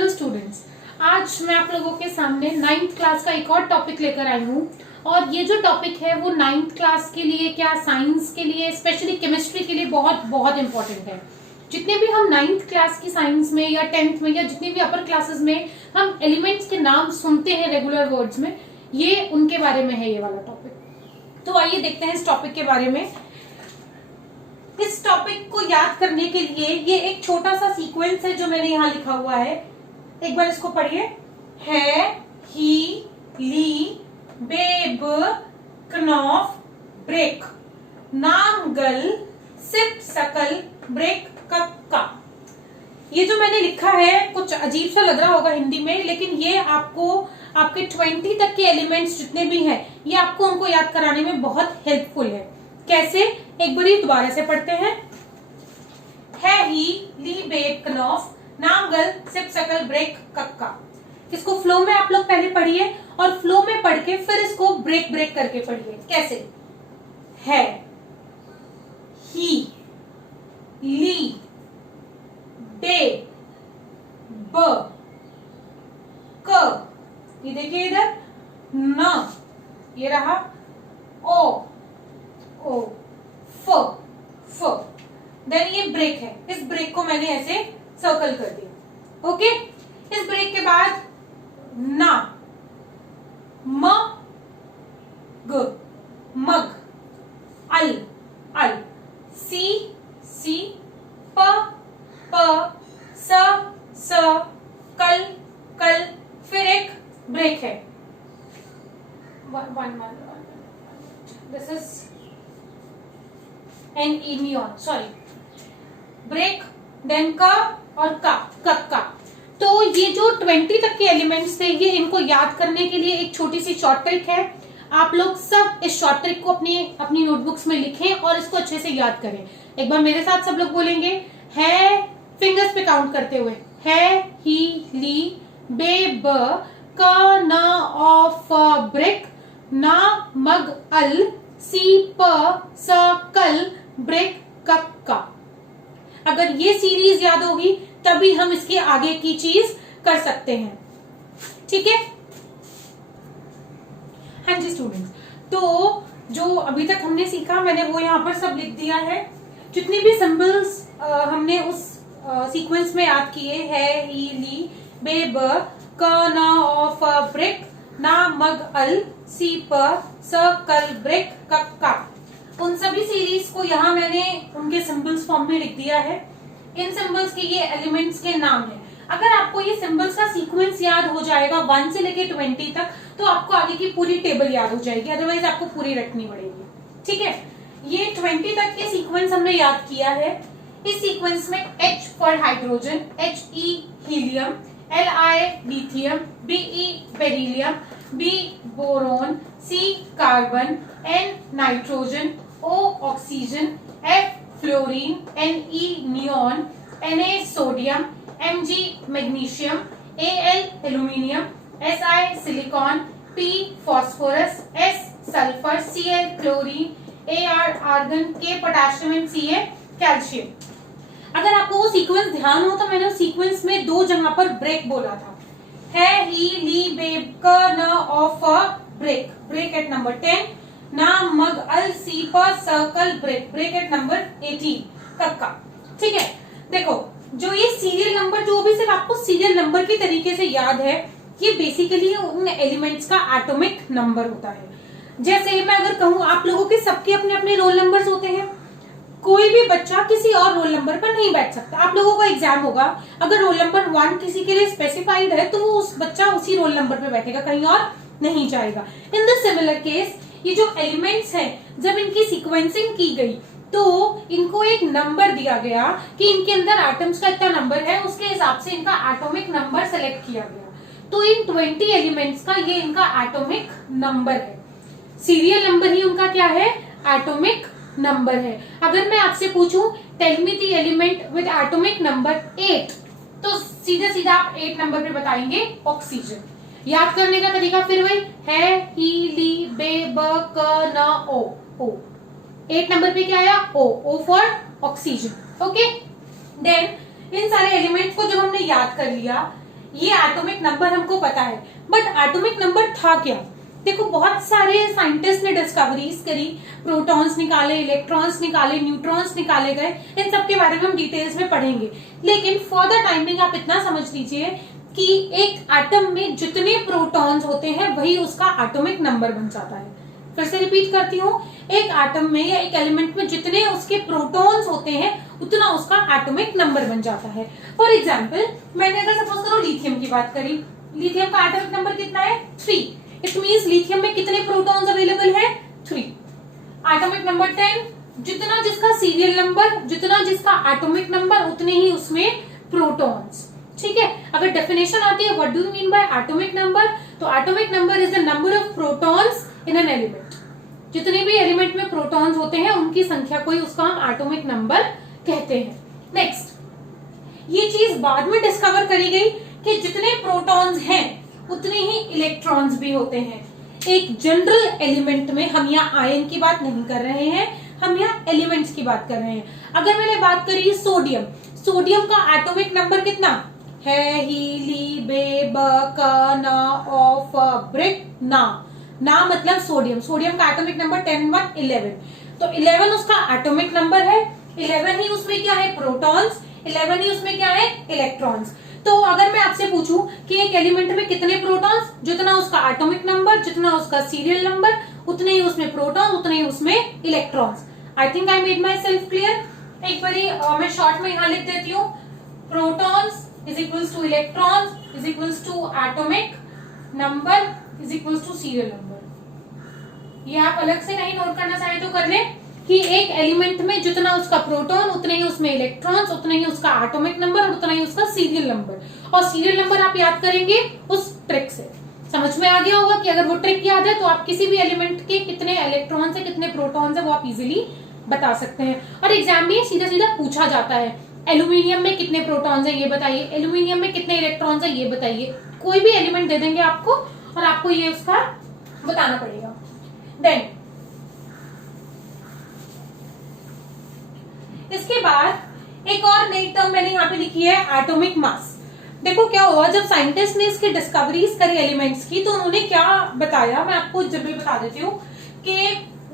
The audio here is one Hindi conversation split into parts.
हेलो स्टूडेंट्स, आज मैं आप लोगों के सामने 9th क्लास का एक और टॉपिक लेकर आई हूँ। और ये जो टॉपिक है वो 9th क्लास के लिए, क्या साइंस के लिए, स्पेशली केमिस्ट्री के लिए बहुत बहुत इंपॉर्टेंट है। जितने भी हम 9th क्लास की साइंस में या 10th में या जितने भी अपर क्लासेस में हम एलिमेंट्स के नाम सुनते हैं रेगुलर वर्ड्स में, ये उनके बारे में है ये वाला टॉपिक। तो आइए देखते हैं इस टॉपिक के बारे में। इस टॉपिक को याद करने के लिए ये एक छोटा सा सीक्वेंस है जो मैंने यहाँ लिखा हुआ है, एक बार इसको पढ़िए। है, ही, ली, बेब, knopf, ब्रेक, नामगल, सिप, सकल, ब्रेक, कक्का। ये जो मैंने लिखा है कुछ अजीब सा लग रहा होगा हिंदी में, लेकिन ये आपको आपके 20 तक के एलिमेंट्स जितने भी हैं ये आपको उनको याद कराने में बहुत हेल्पफुल है। कैसे, एक बार दोबारा से पढ़ते हैं। है, ही, ली, बेब, knopf, नामगल, सिप, सकल, ब्रेक, कक्का। इसको फ्लो में आप लोग पहले पढ़िए और फ्लो में पढ़ के फिर इसको ब्रेक ब्रेक करके पढ़िए। कैसे? है, ही, ली, बेब, क, ये देखिए इधर, न, ये रहा, ओ, फ, देन ये ब्रेक है। इस ब्रेक को मैंने ऐसे सर्कल कर दिया। ओके, इस ब्रेक के बाद ना, म, ग, मग, अल, सी, प, स, कल, फिर एक ब्रेक है। This is an neon, sorry, break, देन का और कक्का। तो ये जो 20 तक के एलिमेंट्स थे ये इनको याद करने के लिए एक छोटी सी शॉर्ट ट्रिक है। आप लोग सब इस शॉर्ट ट्रिक को अपनी नोटबुक्स में लिखें और इसको अच्छे से याद करें। एक बार मेरे साथ सब लोग बोलेंगे। है, फिंगर्स पे काउंट करते हुए। है, ही, ली, बेब, क, न, ऑफ, ब्रेक, ना, मग, अल, सी, प, स, कल, ब्रेक, कक्का। अगर ये सीरीज याद होगी तभी हम इसके आगे की चीज कर सकते हैं। ठीक है? हाँ जी स्टूडेंट्स, तो जो अभी तक हमने सीखा मैंने वो यहाँ पर सब लिख दिया है। जितने भी सिंबल्स हमने उस सीक्वेंस में याद किए, है, ही, ली, बेब, क, न, ऑफ, ब्रेक, ना, मग, अल, सी, प, स, कल, ब्रेक, कक्का, उन सभी सीरीज को यहाँ मैंने उनके सिंबल्स फॉर्म में लिख दिया है। इन सिंबल्स के ये एलिमेंट्स के नाम हैं। अगर आपको ये सिंबल्स का सीक्वेंस याद हो जाएगा 1 से लेके 20 तक, तो आपको आगे की पूरी टेबल याद हो जाएगी, अदरवाइज आपको पूरी रटनी पड़ेगी। ठीक है? ये 20 तक के सीक्वेंस हमने याद किया है। इस सीक्वेंस में H for hydrogen, He helium, Li lithium, Be beryllium, B boron, C carbon, N nitrogen, O oxygen, F fluorine, Ne neon, Na sodium, Mg magnesium, Al aluminium, Si silicon, P phosphorus, S sulphur, Cl chlorine, Ar argon, K potassium and Ca calcium. अगर आपको वो सीक्वेंस ध्यान हो तो मैंने उस सीक्वेंस में 2 जगह पर ब्रेक बोला था। है, ही, ली, बेब, क, न, ऑफ, ब्रेक एट नंबर 10, ना, मग, अल, सी, प, सर्कल, ब्रेक एट नंबर 18, कक्का। ठीक है? देखो, जो ये सीरियल नंबर, जो भी सिर्फ आपको सीरियल नंबर की तरीके से याद है, ये बेसिकली उन एलिमेंट्स का एटॉमिक नंबर होता है। जैसे मैं अगर कहूं, आप लोगों के सबके अपने अपने रोल नंबर्स होते हैं, कोई भी बच्चा किसी और रोल नंबर पर नहीं बैठ सकता। आप लोगों का एग्जाम होगा, अगर रोल नंबर 1 किसी के लिए स्पेसिफाइड है तो वो उस बच्चा उसी रोल नंबर पे बैठेगा, कहीं और नहीं जाएगा। इन द सिमिलर केस, ये जो एलिमेंट्स हैं, जब इनकी सीक्वेंसिंग की गई तो इनको एक नंबर दिया गया कि इनके अंदर एटम्स का इतना नंबर है, उसके हिसाब से इनका एटॉमिक नंबर सेलेक्ट किया गया। तो इन 20 एलिमेंट्स का ये इनका एटॉमिक नंबर है। सीरियल नंबर ही उनका क्या है? एटॉमिक नंबर है। अगर मैं आपसे पूछूं tell me the element with atomic number 8, तो सीधे सीधा आप 8 नंबर पे बताएंगे ऑक्सीजन। याद करने का तरीका फिर वही है, ही, ली, बे, ब, क, न, ओ। 8 नंबर पे क्या आया? O for oxygen. Okay, then इन सारे एलिमेंट्स को जब हमने याद कर लिया, ये एटॉमिक नंबर हमको पता है, बट एटॉमिक नंबर था क्या? देखो बहुत सारे साइंटिस्ट ने डिस्कवरीज करी, प्रोटॉन्स निकाले, इलेक्ट्रॉन्स निकाले, न्यूट्रॉन्स निकाले गए, इन सब के बारे में हम डिटेल्स में पढ़ेंगे। लेकिन फॉर द टाइमिंग आप इतना समझ लीजिए कि एक एटम में जितने प्रोटॉन्स होते हैं वही उसका एटॉमिक नंबर बन जाता है। फिर से रिपीट करती हूँ, एक एटम में या एक एलिमेंट में जितने उसके प्रोटॉन्स होते हैं उतना उसका एटॉमिक नंबर बन जाता है। फॉर एग्जाम्पल मैंने अगर सपोज करो लिथियम की बात करी, लिथियम का एटॉमिक नंबर कितना है? 3। इट मींस लिथियम में कितने प्रोटॉन्स अवेलेबल है? 3। एटॉमिक नंबर 10, जितना जिसका सीरियल नंबर, जितना जिसका एटॉमिक नंबर, उतने ही उसमें प्रोटॉन्स। ठीक है, अगर डेफिनेशन आती है what do you mean by atomic number, तो atomic number is the number of protons in an element. जितने भी एलिमेंट में प्रोटॉन्स होते हैं उनकी संख्या को ही उसका हम एटॉमिक नंबर कहते हैं। नेक्स्ट, ये चीज बाद में डिस्कवर करी गई कि जितने प्रोटॉन्स हैं उतने ही इलेक्ट्रॉन्स भी होते हैं। एक जनरल एलिमेंट में, हम यहाँ आयन की बात नहीं कर रहे हैं, हम यहाँ एलिमेंट्स की बात कर रहे हैं। अगर मैंने बात करी सोडियम, सोडियम का एटॉमिक नंबर कितना है? ही, ली, बे, ब, क, न, ओ, फ, ब्रिक, ना। ना मतलब सोडियम, सोडियम का एटॉमिक नंबर 10, 1, 11। तो 11 उसका एटॉमिक नंबर है, 11 ही उसमें क्या है? प्रोटॉन्स, 11 ही उसमें क्या है? इलेक्ट्रॉन्स। तो अगर मैं आपसे पूछूं कि एक एलिमेंट में कितने प्रोटॉन्स, जितना उसका एटॉमिक नंबर, जितना उसका सीरियल नंबर, उतने ही उसमें प्रोटॉन, उतने ही उसमें electrons. I think I made myself clear. एक बारी मैं शॉर्ट में यहाँ लिख देती हूँ, protons is equals to electrons is equals to atomic number is equals to serial number. ये आप अलग से नहीं नोट करना चाहे तो कर लें कि एक एलिमेंट में जितना उसका प्रोटॉन, उतने ही उसमें इलेक्ट्रॉन्स, उतने ही उसका एटॉमिक नंबर और उतना ही उसका सीरियल नंबर। और सीरियल नंबर आप याद करेंगे उस ट्रिक से। समझ में आ गया होगा कि अगर वो ट्रिक याद है तो आप किसी भी एलिमेंट के कितने इलेक्ट्रॉन्स है, कितने प्रोटॉन्स है, वो आप इजीली बता सकते हैं। और एग्जाम में सीधा सीधा पूछा जाता है, एल्यूमिनियम में कितने प्रोटॉन्स है ये बताइए, एल्यूमिनियम में कितने इलेक्ट्रॉन्स है ये बताइए। कोई भी एलिमेंट दे देंगे आपको और आपको ये उसका बताना पड़ेगा। देन इसके बाद एक और नई टर्म मैंने यहाँ पे लिखी है, एटॉमिक मास। देखो क्या हुआ, जब साइंटिस्ट ने इसकी डिस्कवरीज करी एलिमेंट्स की, तो उन्होंने क्या बताया, मैं आपको जब भी बता देती हूँ कि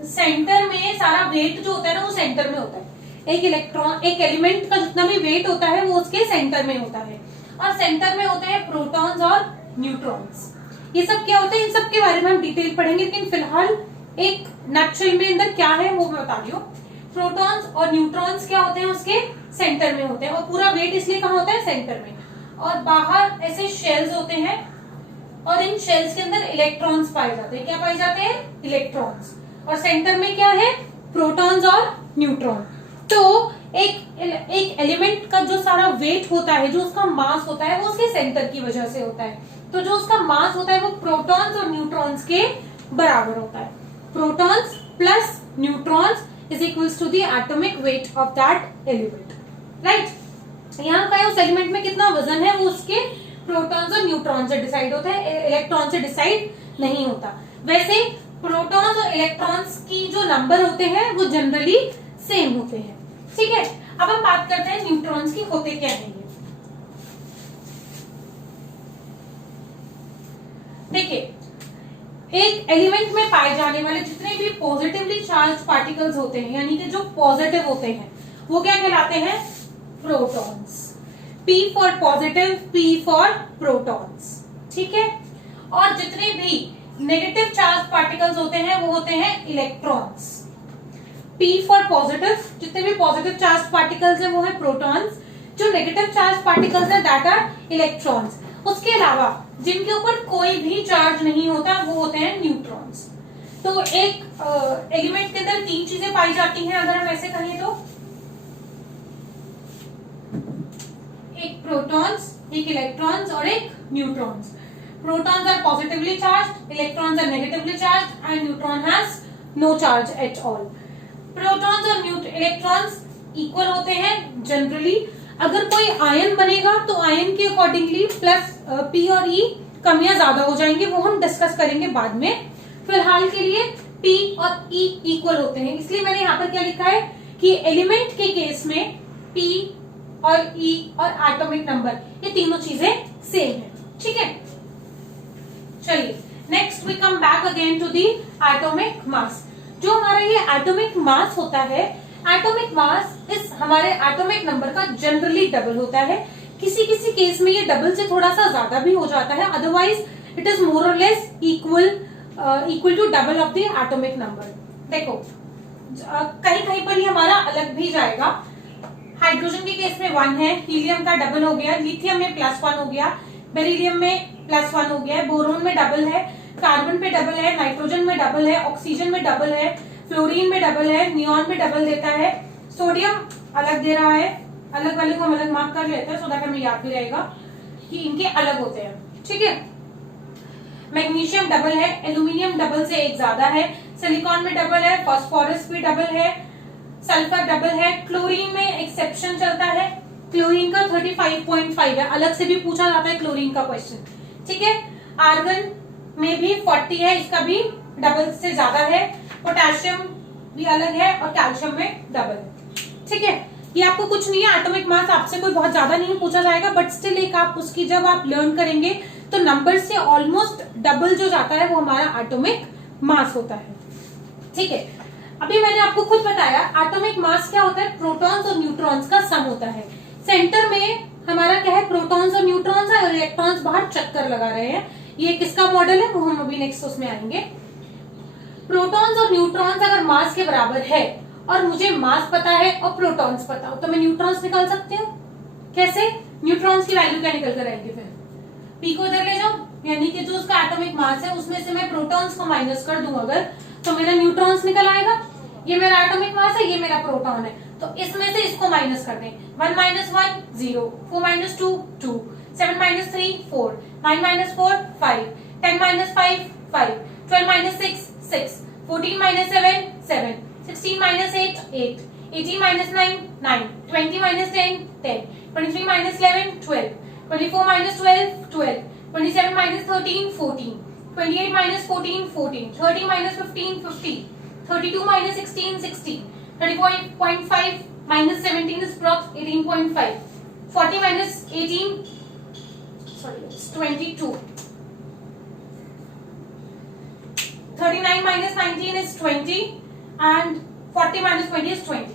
सेंटर में सारा वेट जो होता है ना, वो सेंटर में होता है। एक इलेक्ट्रॉन, एक एलिमेंट का जितना भी वेट होता है वो उसके सेंटर में होता है, और सेंटर में होते हैं प्रोटॉन्स और न्यूट्रॉन्स। ये सब क्या होता है, इन सब के बारे में हम डिटेल पढ़ेंगे, लेकिन फिलहाल एक नटशेल में अंदर क्या है वो मैं बता रही हूँ। प्रोटॉन्स और न्यूट्रॉन्स क्या होते हैं, उसके सेंटर में होते हैं, और पूरा वेट इसलिए कहाँ होता है? सेंटर में। और बाहर ऐसे शेल्स होते हैं, और इन शेल्स के अंदर इलेक्ट्रॉन्स पाए जाते हैं। क्या पाए जाते हैं? इलेक्ट्रॉन्स। और सेंटर में क्या है? प्रोटॉन्स और न्यूट्रॉन। तो एक एलिमेंट का जो सारा वेट होता है, जो उसका मास होता है, वो उसके सेंटर की वजह से होता है। तो जो उसका मास होता है वो प्रोटॉन्स और न्यूट्रॉन्स के बराबर होता है। Protons plus neutrons is equals to the atomic weight of that element, right? यहाँ का उस एलिमेंट में कितना वजन है वो उसके प्रोटॉन्स और न्यूट्रॉन से डिसाइड होता है, इलेक्ट्रॉन से डिसाइड नहीं होता। वैसे प्रोटॉन्स और इलेक्ट्रॉन्स की जो नंबर होते हैं वो जनरली सेम होते हैं। ठीक है, अब हम बात करते हैं न्यूट्रॉन्स की होते क्या है। देखिए, एक एलिमेंट में पाए जाने वाले जितने भी पॉजिटिवली चार्ज पार्टिकल्स होते हैं, यानी कि जो पॉजिटिव होते हैं, वो क्या कहलाते हैं? Protons. P for positive, P for protons. ठीक है, और जितने भी नेगेटिव चार्ज पार्टिकल्स होते हैं वो होते हैं इलेक्ट्रॉन्स। P फॉर पॉजिटिव, जितने भी पॉजिटिव चार्ज पार्टिकल्स हैं वो है प्रोटॉन्स, जो नेगेटिव चार्ज पार्टिकल्स है दैट आर इलेक्ट्रॉन्स। उसके अलावा जिनके ऊपर कोई भी चार्ज नहीं होता वो होते हैं न्यूट्रॉन्स। तो एक एलिमेंट के अंदर 3 चीजें पाई जाती हैं, अगर हम ऐसे कहें तो एक प्रोटॉन्स, एक इलेक्ट्रॉन्स और एक neutrons. Protons are positively charged, electrons are negatively charged and neutron has no charge at all. Protons और इलेक्ट्रॉन्स इक्वल होते हैं जनरली। अगर कोई आयन बनेगा तो आयन के अकॉर्डिंगली प्लस P और E कमियां ज्यादा हो जाएंगे, वो हम डिस्कस करेंगे बाद में। फिलहाल के लिए P और E इक्वल होते हैं, इसलिए मैंने यहाँ पर क्या लिखा है कि एलिमेंट के केस में P और E और एटॉमिक नंबर, ये तीनों चीजें सेम है, ठीक है। चलिए next we come back again to the atomic mass. जो हमारा ये एटॉमिक मास होता है, एटॉमिक मास इस हमारे एटॉमिक नंबर का जनरली डबल होता है। किसी किसी केस में ये डबल से थोड़ा सा ज्यादा भी हो जाता है, otherwise it is more or less equal to double of the atomic number. देखो कहीं कहीं पर ही हमारा अलग भी जाएगा। हाइड्रोजन के केस में 1 है, हीलियम का डबल हो गया, लिथियम में +1 हो गया, बेरिलियम में +1 हो गया, बोरोन में डबल है, कार्बन पे डबल है, नाइट्रोजन में डबल है, ऑक्सीजन में डबल है, फ्लोरीन में डबल है, नियॉन में डबल देता है, सोडियम अलग दे रहा है। अलग वाले को हम अलग मार्क कर लेते हैं सो दैट हमें याद भी रहेगा कि इनके अलग होते हैं, ठीक है। मैग्नीशियम डबल है, एल्यूमिनियम डबल से एक ज्यादा है, सिलिकॉन में डबल है, फास्फोरस भी डबल है, सल्फर डबल है, क्लोरीन में एक्सेप्शन चलता है, क्लोरीन का 35.5 है, अलग से भी पूछा जाता है क्लोरीन का क्वेश्चन, ठीक है। आर्गन में भी 40 है, इसका भी डबल से ज्यादा है, पोटेशियम भी अलग है और कैल्शियम में डबल है, ठीक है। ये आपको कुछ नहीं है, एटॉमिक मास आपसे कोई बहुत ज्यादा नहीं पूछा जाएगा, बट स्टिल एक आप उसकी जब आप लर्न करेंगे तो नंबर से ऑलमोस्ट डबल जो जाता है वो हमारा एटॉमिक मास होता है, ठीक है। अभी मैंने आपको खुद बताया एटॉमिक मास क्या होता है, प्रोटॉन्स और न्यूट्रॉन्स का सम होता है। सेंटर में हमारा क्या है, प्रोटॉन्स और न्यूट्रॉन्स है और इलेक्ट्रॉन्स बाहर चक्कर लगा रहे हैं। ये किसका मॉडल है वो हम अभी नेक्स्ट उसमें आएंगे। प्रोटॉन्स और न्यूट्रॉन्स अगर मास के बराबर है और मुझे मास पता है और प्रोटॉन्स पता हो तो मैं न्यूट्रॉन्स निकाल सकती हूँ। कैसे? न्यूट्रॉन्स की वैल्यू क्या निकल कर आएगी, फिर पी को इधर ले जाओ, यानी कि जो उसका एटॉमिक मास है उसमें से मैं प्रोटॉन्स को माइनस कर दूं अगर, तो मेरा न्यूट्रॉन्स निकल आएगा। ये मेरा एटॉमिक मास है, ये मेरा प्रोटॉन है, तो इसमें से इसको माइनस कर दें। 1 - 1 0, 4 - 2 2, 7 - 3 4, 9 - 4 5, 10 - 5 5, 12 - 6 6, 14 - 7 7, 16 - 8 8, 18 - 9 9, 20 - 10 10, 23 - 11 12, 24 - 12 12, 27 - 13 14, 28 - 14 14, 30 - 15 15, 32 - 16 16, 34.5 - 17 is prox 18.5, 40 - 18 sorry it's 22, 39 - 19 is 20 and 40 - 20 is 20।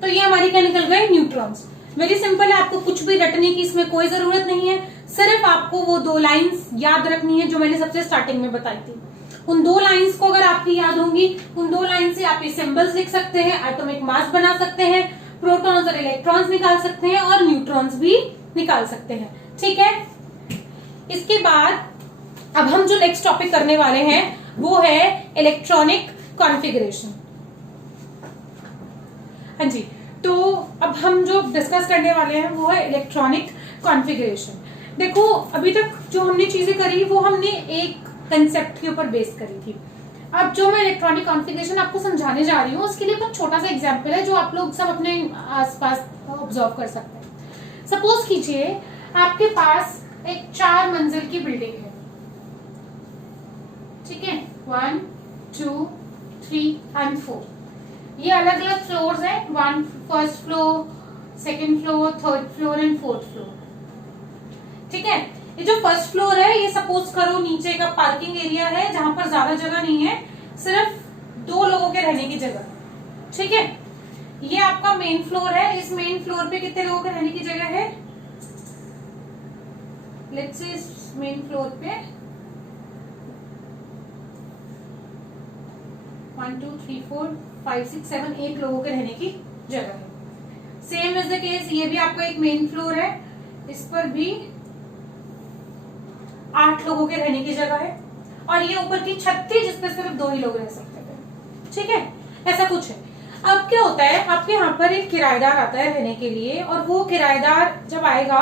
तो ये हमारी क्या निकल गए, न्यूट्रॉन्स। वेरी सिंपल है, आपको कुछ भी रटने की इसमें कोई जरूरत नहीं है, सिर्फ आपको वो 2 लाइंस याद रखनी है जो मैंने सबसे स्टार्टिंग में बताई थी। उन 2 लाइंस को अगर आपकी याद होंगी, उन 2 लाइन से आप ये सिंबल्स लिख सकते हैं, एटॉमिक मास बना सकते हैं, प्रोटॉन्स और इलेक्ट्रॉन्स निकाल सकते हैं और न्यूट्रॉन्स भी निकाल सकते हैं, ठीक है। इसके बाद अब हम जो नेक्स्ट टॉपिक करने वाले हैं वो है इलेक्ट्रॉनिक कॉन्फ़िगरेशन। हाँ जी, तो अब हम जो डिस्कस करने वाले हैं वो है इलेक्ट्रॉनिक कॉन्फ़िगरेशन। देखो अभी तक जो हमने चीजें करी वो हमने एक कंसेप्ट के ऊपर बेस करी थी। अब जो मैं इलेक्ट्रॉनिक कॉन्फ़िगरेशन आपको समझाने जा रही हूँ उसके लिए कुछ छोटा सा एग्जांपल है जो आप लोग सब अपने आसपास ऑब्जर्व कर सकते हैं। सपोज कीजिए आपके पास एक 4 मंजिल की बिल्डिंग है, ठीक है, 1 2 3 and 4। ये अलग अलग फ्लोर्स है, 1st floor, 2nd floor, 3rd floor and 4th floor, ठीक है। ये जो 1st फ्लोर है ये सपोज करो नीचे का पार्किंग एरिया है जहां पर ज्यादा जगह नहीं है, सिर्फ 2 लोगों के रहने की जगह, ठीक है। ये आपका मेन फ्लोर है, इस मेन फ्लोर पे कितने लोगों के रहने की जगह है, लेट्स से इस मेन फ्लोर पे 1 2 3 4 5 6 7 8 लोगों के रहने की जगह है। सेम इज द केस, ये भी आपका एक मेन फ्लोर है, इस पर भी 8 लोगों के रहने की जगह है और ये ऊपर की छत थी जिसपे सिर्फ 2 ही लोग रह सकते थे, ठीक है। ऐसा कुछ है। अब क्या होता है, आपके यहाँ पर एक किराएदार आता है रहने के लिए और वो किराएदार जब आएगा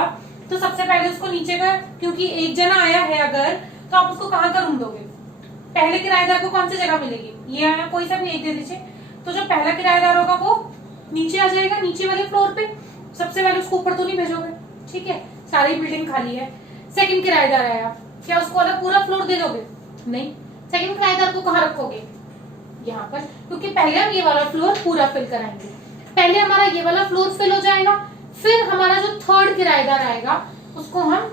तो सबसे पहले उसको नीचे का, क्योंकि एक जना आया है अगर, तो आप उसको कहाँ का रूम दोगे, पहले किराएदार को कौन सी जगह मिलेगी, ये आया कोई सा भी एक दे दीजिए, तो जो पहला किराएदार होगा वो नीचे आ जाएगा, नीचे वाले फ्लोर पे। सबसे पहले उसको ऊपर तो नहीं भेजोगे, ठीक है, सारी बिल्डिंग खाली है। सेकंड किराएदार आया, क्या उसको अलग पूरा फ्लोर दे दोगे, नहीं। सेकंड किराएदार को कहाँ रखोगे, यहाँ पर, क्योंकि पहले हम ये वाला फ्लोर पूरा फिल कराएंगे। पहले हमारा ये वाला फ्लोर फिल हो जाएगा, फिर हमारा जो 3rd किराएदार आएगा उसको हम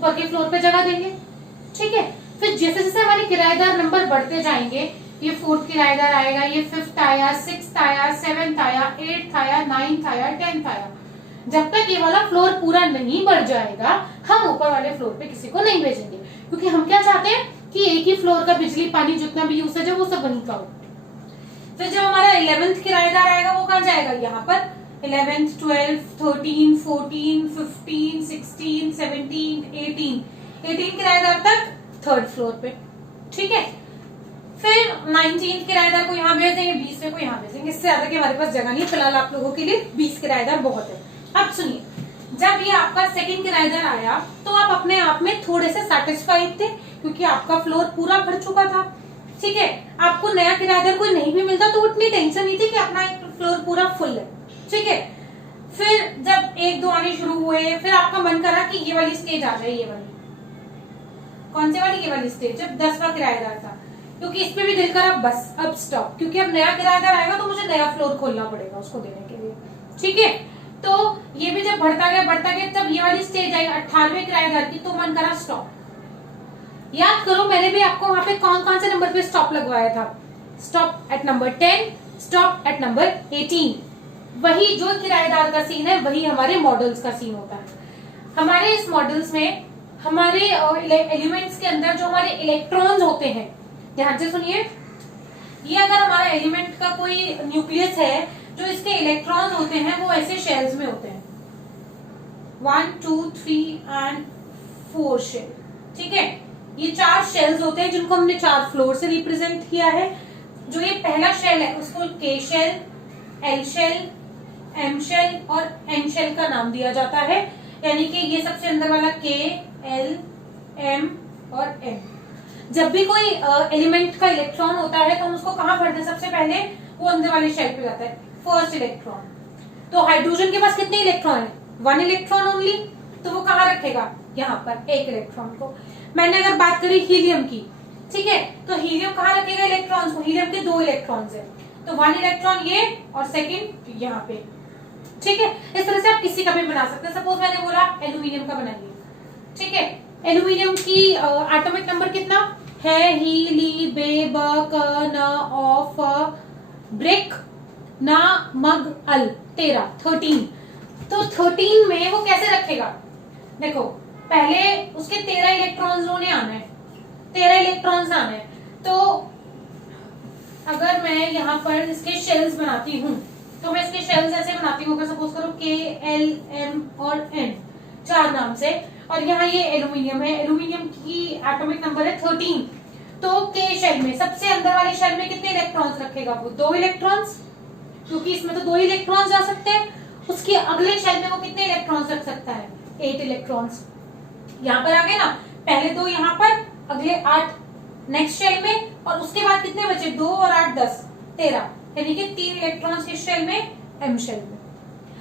ऊपर के फ्लोर पे जगह देंगे। ठीक है, फिर जैसे जैसे हमारे किराएदार नंबर बढ़ते जाएंगे, ये 4th किराएदार आएगा, ये 5th आया, 6th आया, 7th आया, 8th आया, 9th आया, 10th आया। जब तक ये वाला फ्लोर पूरा नहीं बढ़ जाएगा हम ऊपर वाले फ्लोर पे किसी को नहीं भेजेंगे, क्योंकि हम क्या चाहते हैं कि एक ही फ्लोर का बिजली पानी जितना भी यूसेज है वो सब वहीं का हो। फिर जब हमारा 11th किराएदार आएगा वो कहाँ जाएगा, यहाँ पर 11th, 12th, 13, 14, 15, 16, 17, 18 किराएदार तक 3rd फ्लोर पे। ठीक है, फिर 19th किराएदार को यहाँ भेज देंगे, 20वें को यहाँ भेजेंगे। इससे ज्यादा की हमारे पास जगह नहीं है, फिलहाल आप लोगों के लिए 20 किराएदार बहुत है। अब सुनिए, जब ये आपका 2nd किराएदार आया तो आप अपने आप में थोड़े से सेटिस्फाइड थे, क्योंकि आपका फ्लोर पूरा भर चुका था। ठीक है, आपको नया किराएदार कोई नहीं भी मिलता तो उतनी टेंशन नहीं थी कि अपना एक फ्लोर पूरा फुल है। ठीक है, फिर जब 1-2 आने शुरू हुए, फिर आपका मन करा कि ये वाली स्टेज आ जाए, ये वाली कौन से वाली, ये वाली स्टेज, जब 10वां किराएदार था, क्योंकि इस पे भी दिल करा बस अब स्टॉप, क्योंकि अब नया किराएदार आएगा तो मुझे नया फ्लोर खोलना पड़ेगा उसको देने के लिए। ठीक है, तो ये भी जब बढ़ता गया, जब ये वाली स्टेज आई 18वें किराएदार की, तो मन करा स्टॉप। याद करो मैंने भी आपको वहां पे कौन कौन से नंबर पे स्टॉप लगवाया था, stop at number 10, stop at number 18। वही जो किराएदार का सीन है वही हमारे मॉडल्स का सीन होता है। हमारे इस मॉडल्स में हमारे एलिमेंट्स के अंदर जो हमारे इलेक्ट्रॉन्स होते हैं, ध्यान से सुनिए, ये अगर हमारा एलिमेंट का कोई न्यूक्लियस है, जो इसके इलेक्ट्रॉन्स होते हैं वो ऐसे शेल्स में होते हैं, 1, 2, 3 एंड 4 शेल। ठीक है, ये 4 शेल्स होते हैं जिनको हमने 4 फ्लोर से रिप्रेजेंट किया है। जो ये पहला शेल है उसको K shell, L shell, M shell और एन शेल का नाम दिया जाता है, यानी कि ये सबसे अंदर वाला के, एल, एम और एन। जब भी कोई एलिमेंट का इलेक्ट्रॉन होता है तो हम उसको कहाँ भरते हैं, सबसे पहले वो अंदर वाले शेल पे जाता है, फर्स्ट इलेक्ट्रॉन। तो हाइड्रोजन के पास कितने इलेक्ट्रॉन है, 1 इलेक्ट्रॉन ओनली, तो वो कहाँ रखेगा, यहाँ पर 1 इलेक्ट्रॉन को। मैंने अगर बात करी हीलियम की, ठीक है, तो हीलियम कहाँ रखेगा इलेक्ट्रॉन्स को, हीलियम के 2 इलेक्ट्रॉन्स है, तो 1 इलेक्ट्रॉन ये और सेकंड यहाँ पे। ठीक है, इस तरह से आप किसी का भी बना सकते हैं। सपोज मैंने बोला एल्यूमिनियम का बनाइए। ठीक है, एल्यूमिनियम की एटॉमिक नंबर कितना है, ही, ली, बे, ब, क, न, ऑ, फ, ब्रिक, ना, मग, अल, 13। तो 13 में वो कैसे रखेगा, देखो पहले उसके 13 इलेक्ट्रॉन्स होने आना है, 13 इलेक्ट्रॉन्स आना है। तो अगर मैं यहाँ पर इसके शेल्स बनाती हूँ, तो मैं इसके शेल्स ऐसे बनाती हूँ, सपोज करो के, एल, एम और एन, 4 नाम से, और यहाँ ये एल्यूमिनियम है, एल्यूमिनियम की एटॉमिक नंबर है 13। तो के शेल में सबसे अंदर वाले शेल में कितने इलेक्ट्रॉन्स रखेगा, वो 2 इलेक्ट्रॉन्स, क्योंकि इसमें तो 2 इलेक्ट्रॉन्स जा सकते हैं। उसके अगले शेल में वो कितने इलेक्ट्रॉन्स रख सकता है, 8 इलेक्ट्रॉन्स। यहाँ पर आ गए ना, पहले 2 यहाँ पर, अगले 8 नेक्स्ट शेल में, और उसके बाद कितने बचे, 2 और 8 10 13, यानी कि 3 इलेक्ट्रॉन्स किस शेल में, एम शेल में।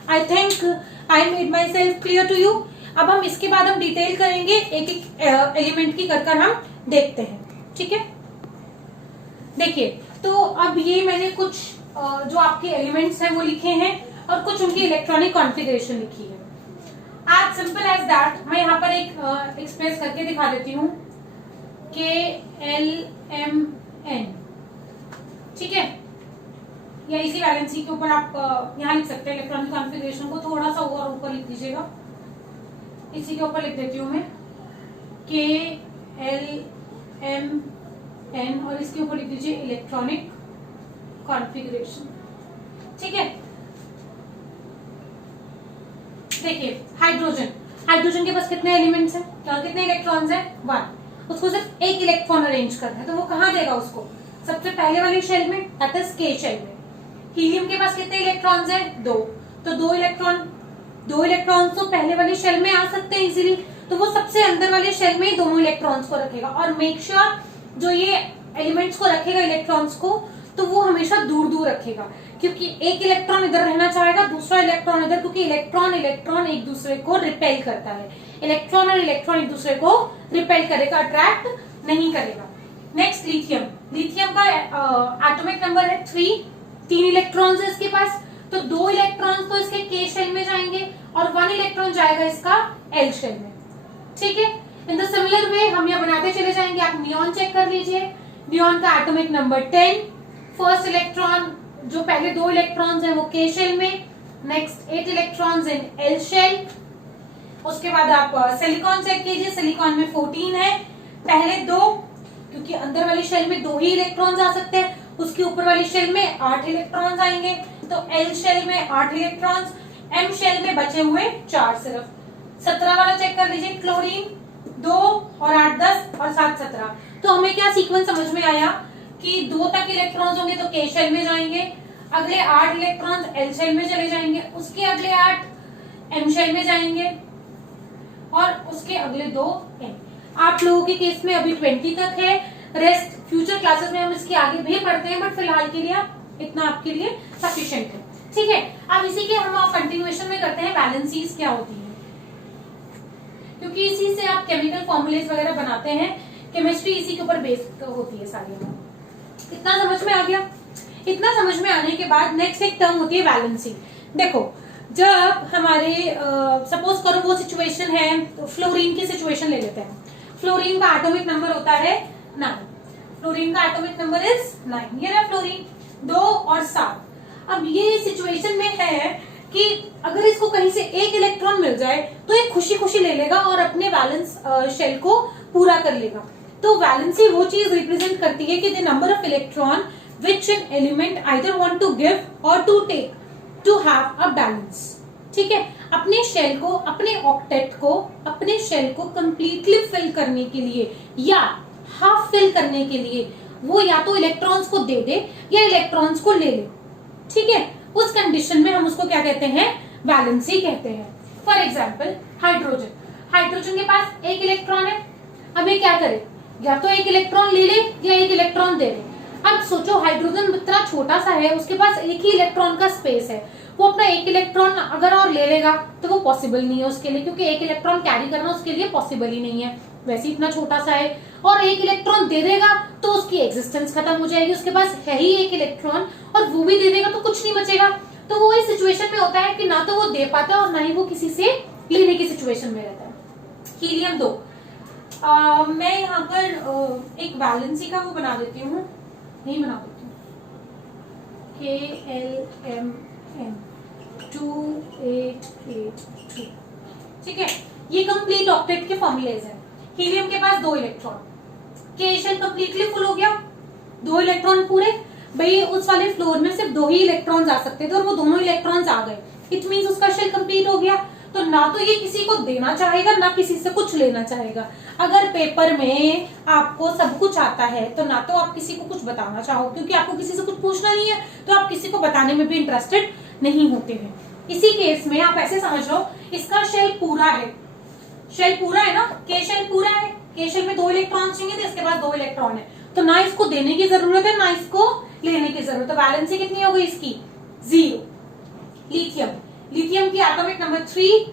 I think I made myself clear to you. अब हम इसके बाद हम डिटेल करेंगे, एक एक एलिमेंट की कर हम देखते हैं। ठीक है, देखिए, तो अब ये मैंने कुछ जो आपके एलिमेंट्स हैं वो लिखे हैं और कुछ उनकी इलेक्ट्रॉनिक कॉन्फ़िगरेशन लिखी है। आज सिंपल एज दैट मैं यहाँ पर एक एक्सप्रेस करके दिखा देती हूँ, के, एल, एम, एन। ठीक है, या इसी वैलेंसी के ऊपर आप यहाँ लिख सकते हैं इलेक्ट्रॉनिक कॉन्फ़िगरेशन को, थोड़ा सा और ऊपर लिख दीजिएगा, इसी के ऊपर लिख देती हूँ मैं, के, एल, एम, एन, और इसके ऊपर लिख दीजिए इलेक्ट्रॉनिक कॉन्फ़िगरेशन। ठीक है, देखिए हाइड्रोजन के पास कितने एलिमेंट्स हैं, कितने इलेक्ट्रॉन्स हैं, 1। उसको सिर्फ 1 इलेक्ट्रॉन अरेंज करना है, तो वो कहाँ देगा उसको, सबसे पहले वाले शेल में, दैट इज के शेल में। हीलियम के पास कितने इलेक्ट्रॉन्स हैं, 2, तो 2 इलेक्ट्रॉन्स तो पहले वाले शेल में आ सकते हैं इजीली, तो वो सबसे अंदर वाले शेल में ही दोनों इलेक्ट्रॉन्स को रखेगा। और मेक श्योर जो ये एलिमेंट्स को रखेगा इलेक्ट्रॉन्स को, तो वो हमेशा दूर दूर रखेगा, क्योंकि एक इलेक्ट्रॉन इधर रहना चाहेगा, दूसरा इलेक्ट्रॉन इधर, क्योंकि इलेक्ट्रॉन एक दूसरे को रिपेल करता है। इलेक्ट्रॉन और इलेक्ट्रॉन एक दूसरे को रिपेल करेगा, अट्रैक्ट नहीं करेगा। नेक्स्ट लिथियम का एटॉमिक नंबर है 3 इलेक्ट्रॉन्स है इसके पास, तो 2 इलेक्ट्रॉन्स तो इसके के शेल में जाएंगे और 1 इलेक्ट्रॉन जाएगा इसका एल शेल में। ठीक है, इन द सिमिलर वे हम यहाँ बनाते चले जाएंगे। आप नियॉन चेक कर लीजिए, नियॉन का एटॉमिक नंबर 10, फर्स्ट इलेक्ट्रॉन जो पहले 2 इलेक्ट्रॉन्स हैं वो K शेल में, next 8 electrons in L shell. उसके बाद आप सिलिकॉन चेक कीजिए, सिलिकॉन में 14 है, पहले 2 क्योंकि अंदर वाली शेल में 2 ही इलेक्ट्रॉन्स आ सकते हैं, उसके ऊपर वाली शेल में 8 इलेक्ट्रॉन्स आएंगे, तो L शेल में 8 इलेक्ट्रॉन्स, M शेल में बचे हुए 4 सिर्फ। 17 वाला चेक कर लीजिए, क्लोरीन 2 और 8 10 और 7 17। तो हमें क्या सीक्वेंस समझ में आया कि 2 तक इलेक्ट्रॉन्स होंगे तो K शेल में जाएंगे, अगले 8 इलेक्ट्रॉन्स L शेल में चले जाएंगे, उसके अगले 8 M शेल में जाएंगे और उसके अगले 2 M। आप लोगों के केस में अभी 20 तक है, रेस्ट फ्यूचर क्लासेस में हम इसके आगे भी पढ़ते हैं, बट फिलहाल के लिए इतना आपके लिए सफिशिएंट है। ठीक है, अब इसी के हम कंटिन्यूएशन में करते हैं वैलेंसीज क्या होती है, क्योंकि इसी से आप केमिकल फॉर्मूलेज वगैरह बनाते हैं, केमिस्ट्री इसी के ऊपर बेस्ड होती है सारी। इतना समझ में आ गया? इतना समझ में आने के बाद नेक्स्ट एक टर्म होती है वैलेंसी। देखो, जब हमारे सपोज करो वो सिचुएशन है, तो फ्लोरीन की सिचुएशन ले लेते हैं। फ्लोरीन का एटॉमिक नंबर होता है 9, फ्लोरीन का एटॉमिक नंबर इज 9, ये ना फ्लोरीन 2 और 7। अब ये सिचुएशन में है कि अगर इसको कहीं से एक इलेक्ट्रॉन मिल जाए तो ये खुशी खुशी ले लेगा और अपने वैलेंस शेल को पूरा कर लेगा। तो वैलेंसी वो चीज रिप्रेजेंट करती है कि the number of electron which an element either want to give or to take to have a balance. ठीक है, अपने शेल को, अपने ऑक्टेट को, अपने शेल को कंप्लीटली फिल करने के लिए या हाफ फिल करने के लिए वो या तो इलेक्ट्रॉन्स को दे दे या इलेक्ट्रॉन्स को ले ले। ठीक है, उस कंडीशन में हम उसको क्या कहते हैं? वैलेंसी कहते हैं। फॉर एग्जाम्पल हाइड्रोजन, हाइड्रोजन के पास एक इलेक्ट्रॉन है, अब ये क्या करे? या तो एक इलेक्ट्रॉन ले ले या एक इलेक्ट्रॉन दे ले। अब सोचो हाइड्रोजन इतना छोटा सा है, उसके पास एक ही इलेक्ट्रॉन का स्पेस है, वो अपना एक इलेक्ट्रॉन अगर और ले लेगा तो वो पॉसिबल नहीं है उसके लिए, क्योंकि एक इलेक्ट्रॉन कैरी करना उसके लिए पॉसिबल ही नहीं है, वैसे इतना छोटा सा है। और एक इलेक्ट्रॉन दे देगा तो उसकी एग्जिस्टेंस खत्म हो जाएगी, उसके पास है ही एक इलेक्ट्रॉन और वो भी दे देगा तो कुछ नहीं बचेगा। तो वो इस सिचुएशन में होता है कि ना तो वो दे पाता और ना ही वो किसी से लेने की सिचुएशन में रहता है। हीलियम 2, मैं यहाँ पर एक वैलेंसी का वो बना देती हूँ, नहीं बना देती हूँ, KLMN 2882। ठीक है, ये कंप्लीट ऑक्टेट के फॉर्मूलेज हैं। हीलियम के पास 2 electron, K shell completely full हो गया, 2 इलेक्ट्रॉन पूरे। भाई उस वाले फ्लोर में सिर्फ 2 ही इलेक्ट्रॉन्स आ सकते थे और वो दोनों इलेक्ट्रॉन्स आ गए, इट मींस उसका शेल कंप्लीट हो गया। तो ना तो ये किसी को देना चाहेगा ना किसी से कुछ लेना चाहेगा। अगर पेपर में आपको सब कुछ आता है तो ना तो आप किसी को कुछ बताना चाहो, क्योंकि आपको किसी से कुछ पूछना नहीं है, तो आप किसी को बताने में भी इंटरेस्टेड नहीं होते हैं। इसी केस में आप ऐसे समझ लो, इसका शेल पूरा है, शेल पूरा है ना, K शेल पूरा है, K शेल में 2 इलेक्ट्रॉन चाहिए थे, इसके पास 2 इलेक्ट्रॉन है, तो ना इसको देने की जरूरत है ना इसको लेने की जरूरत है। वैलेंसी कितनी हो गई इसकी? 0। लिथियम, लिथियम की एटॉमिक नंबर 3,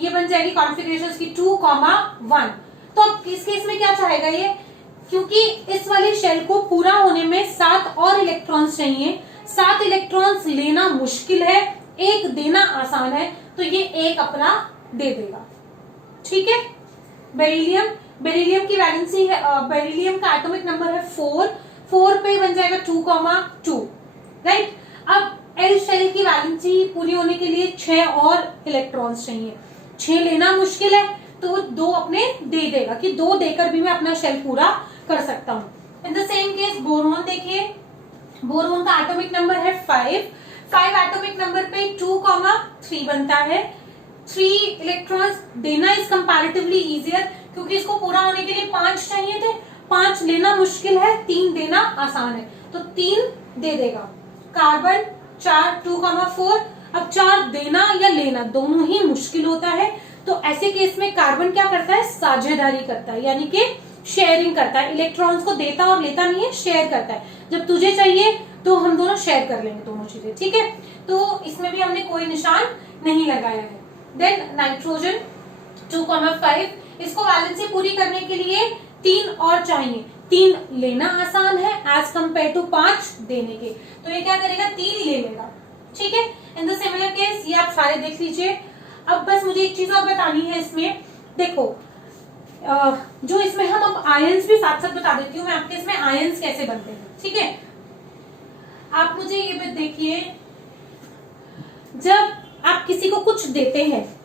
ये बन जाएगी कॉन्फिगरेशन की 2,1। तो अब इस केस में क्या चाहेगा ये? क्योंकि इस वाले शेल को पूरा होने में 7 और इलेक्ट्रॉन्स चाहिए, 7 इलेक्ट्रॉन्स लेना मुश्किल है, एक देना आसान है, तो ये एक अपना दे देगा। ठीक है, बेरिलियम, बेरिलियम की वैलेंसी है, बेरिलियम का एटॉमिक नंबर है 4 पे बन जाएगा 2,2। राइट, अब एल शेल की वैलेंसी पूरी होने के लिए 6 और इलेक्ट्रॉन्स चाहिए, 6 लेना मुश्किल है, तो वो 2 अपने दे देगा कि 2 देकर भी मैं अपना शेल पूरा कर सकता हूँ। In the same case boron देखिए, बोरोन का एटॉमिक नंबर है 5 एटॉमिक नंबर पे 2,3 बनता है। 3 इलेक्ट्रॉन्स देना इज कंपैरेटिवली इजियर, क्योंकि इसको पूरा होने के लिए 5 चाहिए थे, 5 लेना मुश्किल है, 3 देना आसान है, तो 3 दे देगा। कार्बन 4 2,4, अब 4 देना या लेना दोनों ही मुश्किल होता है, तो ऐसे केस में कार्बन क्या करता है? साझेदारी करता है, यानी कि शेयरिंग करता है, इलेक्ट्रॉन्स को देता और लेता नहीं है, शेयर करता है। जब तुझे चाहिए तो हम दोनों शेयर कर लेंगे दोनों चीजें। ठीक है, तो इसमें भी हमने कोई निशान नहीं लगाया है। देन नाइट्रोजन 2,5, इसको वैलेंसी पूरी करने के लिए 3 और चाहिए, 3 लेना आसान है एज कंपेयर टू 5 देने के, तो ये क्या करेगा? 3 ले लेगा। ठीक है, इन द सिमिलर केस ये आप सारे देख लीजिए। अब बस मुझे एक चीज और बतानी है इसमें, देखो जो इसमें हम अब आयंस भी साथ साथ बता देती हूँ मैं आपके, इसमें आयंस कैसे बनते हैं, ठीक है। आप मुझे ये देखिए, जब आप किसी को कुछ देते हैं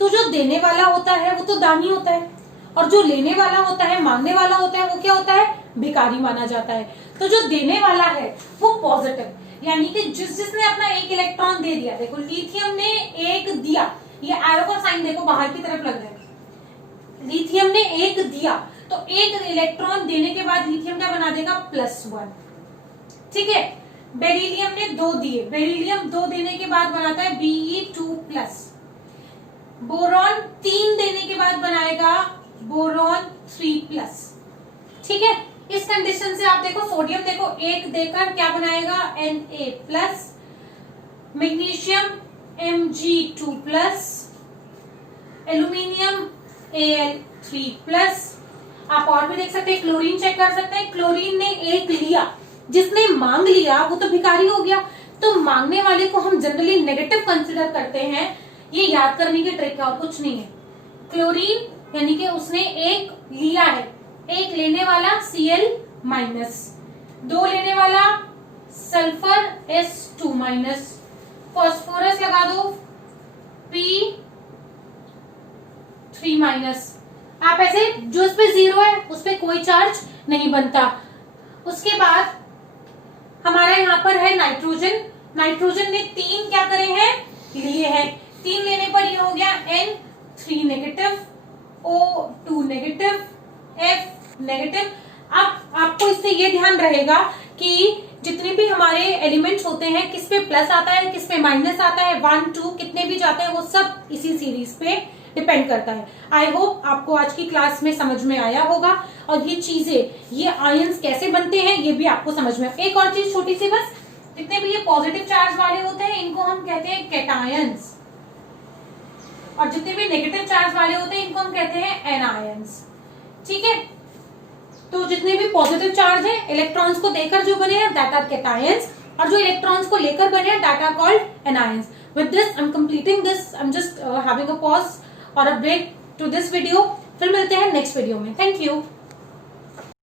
तो जो देने वाला होता है वो तो दानी होता है, और जो लेने वाला होता है, मांगने वाला होता है, वो क्या होता है, भिखारी माना जाता है। तो जो देने वाला है वो पॉजिटिव, यानी कि जिसने अपना एक इलेक्ट्रॉन दे दिया, देखो लिथियम ने एक दिया, ये एरो का साइन देखो बाहर की तरफ लग रहा है, लिथियम ने एक दिया तो एक इलेक्ट्रॉन देने के बाद लिथियम क्या बना देगा, +1, ठीक है। बेरिलियम ने 2 दिए, बेरिलियम 2 देने के बाद बनाता है Be2+। बोरॉन 3 देने के बाद बनाएगा बोरॉन 3+, ठीक है। इस कंडीशन से आप देखो, सोडियम देखो 1 देकर क्या बनाएगा, Na+, magnesium Mg2+, aluminium Al3+। आप और भी देख सकते हैं, क्लोरीन चेक कर सकते हैं, क्लोरीन ने 1 लिया, जिसने मांग लिया वो तो भिखारी हो गया, तो मांगने वाले को हम जनरली नेगेटिव कंसिडर करते हैं। ये याद करने की ट्रिक है और कुछ नहीं है। क्लोरीन यानी कि उसने 1 लिया है, 1 लेने वाला Cl-, 2 लेने वाला सल्फर S2-, फास्फोरस लगा दो P3-। आप ऐसे, जो इस पे 0 है उस पे कोई चार्ज नहीं बनता। उसके बाद हमारा यहाँ पर है नाइट्रोजन, नाइट्रोजन ने 3 क्या करे हैं, लिए हैं। 3 लेने पर ये हो गया N3-, O2-, F-। अब आपको इससे ये ध्यान रहेगा कि जितने भी हमारे एलिमेंट्स होते हैं, किस पे प्लस आता है, किस पे माइनस आता है, 1, 2 कितने भी जाते हैं, वो सब इसी सीरीज पे डिपेंड करता है। आई होप आपको आज की क्लास में समझ में आया होगा, और ये चीजें, ये आयंस कैसे बनते हैं ये भी आपको समझ में। एक और चीज छोटी सी बस, जितने भी ये पॉजिटिव चार्ज वाले होते हैं इनको हम कहते हैं कैटायंस, और जितने भी नेगेटिव चार्ज वाले होते हैं इनको हम कहते हैं एनायंस, ठीक है। तो जितने भी पॉजिटिव चार्ज है, इलेक्ट्रॉन्स को देकर जो बने हैं दैट आर कैटायंस, और जो इलेक्ट्रॉन्स को लेकर बने हैं that are called anions. With this I am completing this, I am just having a pause or a break to this video. फिर मिलते हैं नेक्स्ट वीडियो में। Thank you.